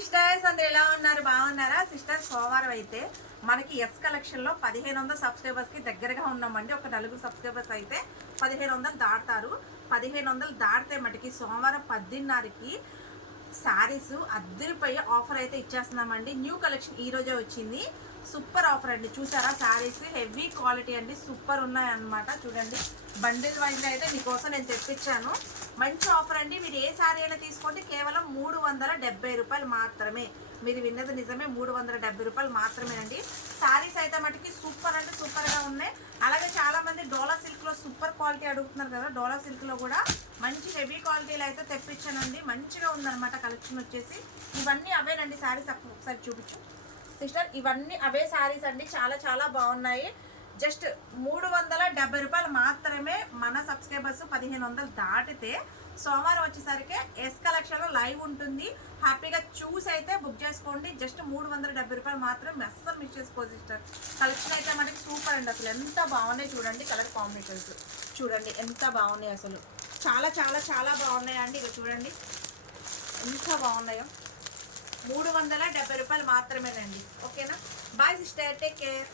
Sisters అందరు ఎలా ఉన్నారు? బాగున్నారా సిస్టర్స్? సోమవారం అయితే మనకి ఎస్ కలెక్షన్ లో 1500 సబ్స్క్రైబర్స్ కి దగ్గరగా ఉన్నామండి. ఒక 4 సబ్స్క్రైబర్స్ అయితే 1500 దాటుతారు. 1500 దాటితే మటుకి సోమవారం 10:30కి శారీస్ అద్దరిపోయే ఆఫర్ అయితే ఇచ్చేస్తున్నామండి. న్యూ కలెక్షన్ ఈ రోజే వచ్చింది. సూపర్ ఆఫర్ అండి. చూసారా శారీస్ హెవీ క్వాలిటీ అండి, సూపర్ ఉన్నాయన్నమాట. చూడండి బండిల్ వైజ్ అయితే మీకోసం నేను తెప్పించాను. మంచి ఆఫర్ అండి. మీరు ఏ శారీ అయినా తీసుకోండి, కేవలం 370 రూపాయలు మాత్రమే. మీరు విన్నది నిజమే, 370 రూపాయలు మాత్రమేనండి. శారీస్ అయితే మటుకి సూపర్ అంటే సూపర్గా ఉన్నాయి. అలాగే చాలా మంది డోలా సిల్క్లో సూపర్ క్వాలిటీ అడుగుతున్నారు కదా, డోలా సిల్క్లో కూడా మంచి హెవీ క్వాలిటీలు అయితే తెప్పించానండి. మంచిగా ఉందన్నమాట కలెక్షన్ వచ్చేసి. ఇవన్నీ అవేనండి శారీస్. ఒకసారి చూపించు సిస్టర్. ఇవన్నీ అవే శారీస్ అండి, చాలా చాలా బాగున్నాయి. జస్ట్ 370 రూపాయలు మాత్రమే. మన సబ్స్క్రైబర్స్ 1500 దాటితే సోమవారం వచ్చేసరికి ఎస్ కలెక్షన్లో లైవ్ ఉంటుంది. హ్యాపీగా చూసి అయితే బుక్ చేసుకోండి. జస్ట్ 370 రూపాయలు మాత్రం. అస్సలు మిస్ చేసుకోదు సిస్టర్. కలెక్షన్ అయితే మనకి సూపర్ అండి. అసలు ఎంత బాగున్నాయి చూడండి. కలర్ కాంబినేషన్స్ చూడండి ఎంత బాగున్నాయి. అసలు చాలా చాలా చాలా బాగున్నాయి అండి. ఇక చూడండి ఎంత బాగున్నాయో. 370 రూపాయలు మాత్రమేనండి. ఓకేనా? Bye sister, take care.